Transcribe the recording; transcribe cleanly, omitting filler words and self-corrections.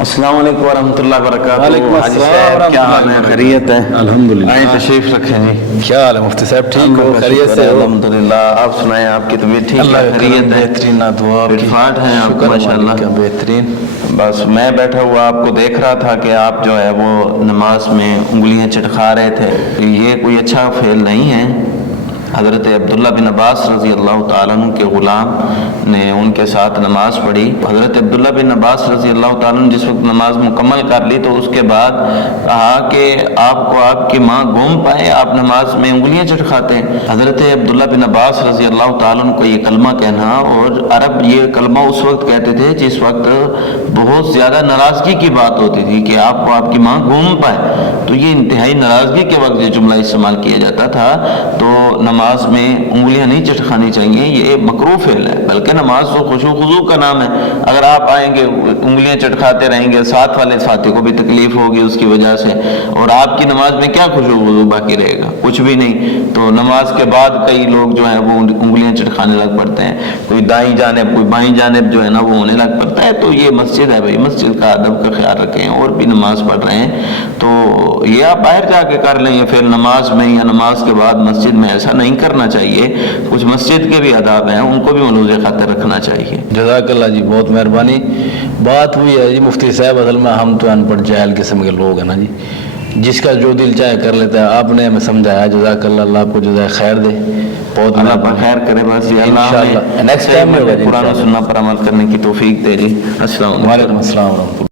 السلام علیکم ورحمۃ اللہ وبرکاتہ۔ وعلیکم حاجی السلام صاحب، ورحمۃ کیا اللہ حال ہے؟ وبرکاتہ۔ خیریت ہے؟ الحمدللہ۔ آئیں تشریف رکھیں جی۔ کیا حال ہے مفتی صاحب؟ ٹھیک ہو؟ اللہ کا خیریت شکر سے ہے، ہو؟ الحمدللہ۔ آپ سنائیں، آپ کی طبیعت ٹھیک اللہ ہے؟ کا خیریت کرم، ہے؟ بہترین دعا آپ کی۔ فٹ ہیں آپ شکر ماشاءاللہ۔ مالک کا، بہترین۔ بس میں بیٹھا ہوا آپ کو دیکھ رہا تھا کہ آپ جو ہے وہ نماز میں انگلیاں چٹکا رہے تھے۔ یہ کوئی اچھا فعل نہیں ہے۔ حضرت عبداللہ بن عباس رضی اللہ تعالیٰ عنہ کے غلام نے ان کے ساتھ نماز پڑھی۔ حضرت عبداللہ بن عباس رضی اللہ تعالیٰ عنہ جس وقت نماز مکمل کر لی تو اس کے بعد کہا کہ آپ کو آپ کی ماں گھوم پائے، آپ نماز میں انگلیاں چٹکاتے ہیں۔ حضرت عبداللہ بن عباس رضی اللہ تعالیٰ عنہ کو یہ کلمہ کہنا، اور عرب یہ کلمہ اس وقت کہتے تھے جس وقت بہت زیادہ ناراضگی کی بات ہوتی تھی کہ آپ کو آپ کی ماں گھوم پائے، تو یہ انتہائی ناراضگی کے وقت یہ جملہ استعمال کیا جاتا تھا۔ تو نماز میں انگلیاں نہیں چٹکانی چاہیے، یہ مکروہ فعل ہے، بلکہ نماز تو خشوع و خضوع کا نام ہے۔ اگر آپ آئیں گے انگلیاں چٹکاتے رہیں گے، ساتھ والے ساتھی کو بھی تکلیف ہوگی اس کی وجہ سے، اور آپ کی نماز میں کیا خشوع و خضوع باقی رہے گا؟ کچھ بھی نہیں۔ تو نماز کے بعد کئی لوگ جو ہیں وہ انگلیاں چٹکانے لگ پڑتے ہیں، کوئی دائیں جانب کوئی بائیں جانب جو ہے نا وہ ہونے لگ پڑتا ہے۔ تو یہ مسجد ہے بھائی، مسجد کا ادب کا خیال رکھیں، اور بھی نماز پڑھ رہے ہیں تو یہ آپ باہر جا کے کر لیں، یا پھر نماز میں یا نماز کے بعد مسجد میں ایسا نہیں کرنا چاہیے۔ کچھ مسجد کے بھی آداب ہیں، ان کو بھی ملوز خاطر رکھنا چاہیے۔ جزاک اللہ جی، بہت مہربانی۔ بات ہوئی ہے جی مفتی صاحب، اصل میں ہم تو ان پڑھ جاہل قسم کے لوگ ہیں نا جی، جس کا جو دل چاہے کر لیتا ہے۔ آپ نے ہمیں سمجھایا، جزاک اللہ، اللہ آپ کو جزائے خیر دے۔ بہت اللہ پر خیر کرے، بس یہ اللہ انشاءاللہ ہمیں نیکسٹ ٹائم میں ہوگا جی، قرآن و سنت پر عمل کرنے کی توفیق دے جی۔ السلام علیکم۔ وعلیکم السلام ورحمۃ اللہ۔